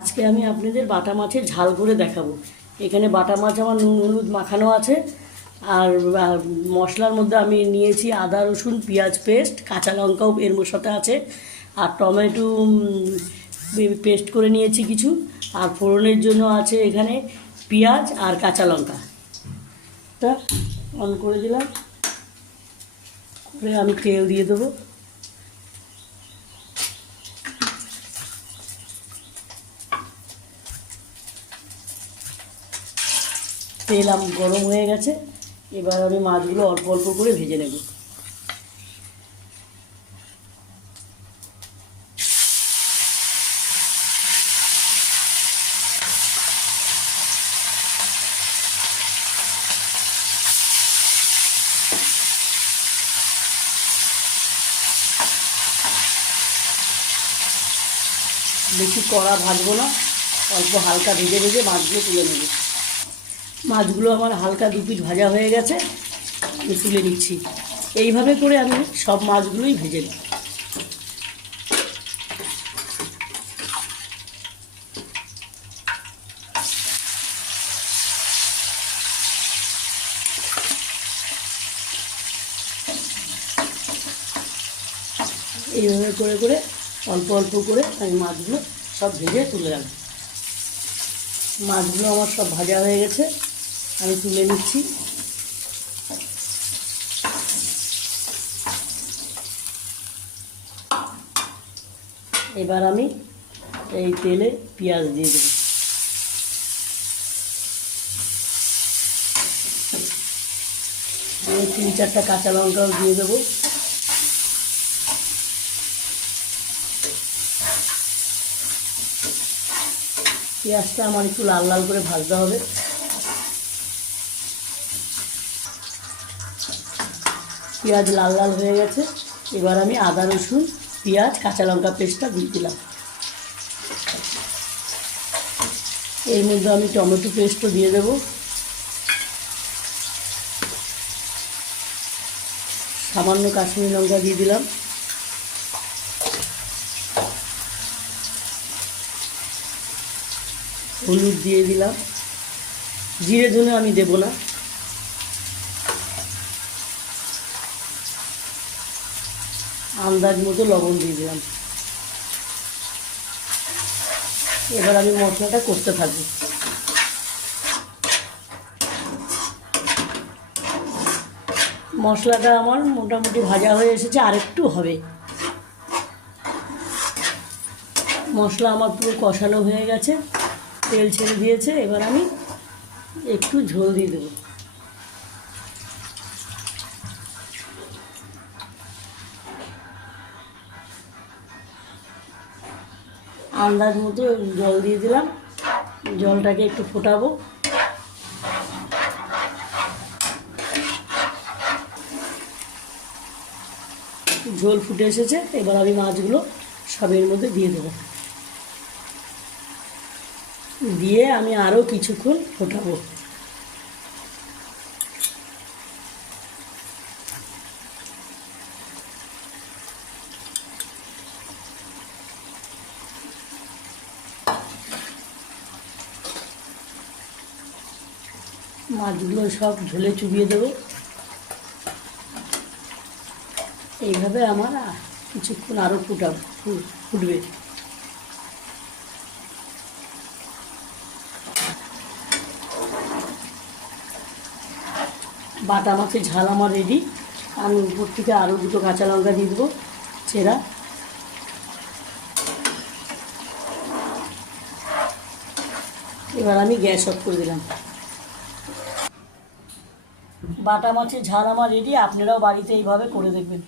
আজকে আমি আপনাদের বাটা মাছের ঝাল করে দেখাবো। এখানে বাটা মাছ আমার নুন, হলুদ মাখানো আছে। আর মশলার মধ্যে আমি নিয়েছি আদা, রসুন, পেঁয়াজ পেস্ট, কাঁচা লঙ্কাও এর সাথে আছে। আর টমেটো পেস্ট করে নিয়েছি কিছু। আর ফোড়নের জন্য আছে এখানে পেঁয়াজ আর কাঁচা লঙ্কা। তা অন করে দিলাম। করে আমি তেল দিয়ে দেবো। তেল গরম হয়ে গেছে। এবার আমি মাছগুলো অল্প অল্প করে ভেজে নেব। বেশি কড়া ভাজবো না, অল্প হালকা ভেজে ভেজে মাছগুলো তুলে নেব। মাছগুলো আমার হালকা দু পিঠ ভাজা হয়ে গেছে, আমি তুলে নিচ্ছি। এইভাবে করে আমি সব মাছগুলোই ভেজে নিই এইভাবে করে করে অল্প অল্প করে আমি মাছগুলো সব ভেজে তুলে রাখব। মাছগুলো আমার সব ভাজা হয়ে গেছে। আমি তুলে নিচ্ছি। এবার আমি এই তেলে পেঁয়াজ দিয়ে দেবো। তিন চারটা কাঁচা লঙ্কাও দিয়ে দেবো। পেঁয়াজটা আমার একটু লাল লাল করে ভাজতে হবে। পেঁয়াজ লাল লাল হয়ে গেছে। এবার আমি আদা, রসুন, পেঁয়াজ, কাঁচা লঙ্কা পেস্টটা দিয়ে দিলাম। এর মধ্যে আমি টমেটো পেস্টও দিয়ে দেবো। সামান্য কাশ্মীরি লঙ্কা দিয়ে দিলাম। হলুদ দিয়ে দিলাম। জিরে ধনে আমি দেবো না। আন্দাজ মতো লবণ দিয়ে দিলাম। এবার আমি মশলাটা করতে থাকব। মশলাটা আমার মোটামুটি ভাজা হয়ে এসেছে আরেকটু হবে। মশলা আমার পুরো কষানো হয়ে গেছে, তেল ছেড়ে দিয়েছে, এবার আমি একটু ঝোল দিয়ে দেবো। আন্দাজ মতো জল দিয়ে দিলাম। জলটাকে একটু ফোটাবো। ঝোল ফুটে এসেছে, এবার আমি মাছগুলো সবের মধ্যে দিয়ে দেবো। দিয়ে আমি আরও কিছুক্ষণ ফোটাবো। মাছগুলো সব ঝোলে চুবিয়ে দেবো। এইভাবে আমার কিছুক্ষণ আরও ফুটাবো ফুটবে। বাটা মাছের ঝাল আমার রেডি আমি উপর থেকে আরও দুটো কাঁচা লঙ্কা দিয়ে দেবো, চেরা। এবার আমি গ্যাস অফ করে দিলাম। বাটা মাছের ঝাল আমার রেডি আপনারাও বাড়িতে এইভাবে করে দেখবেন।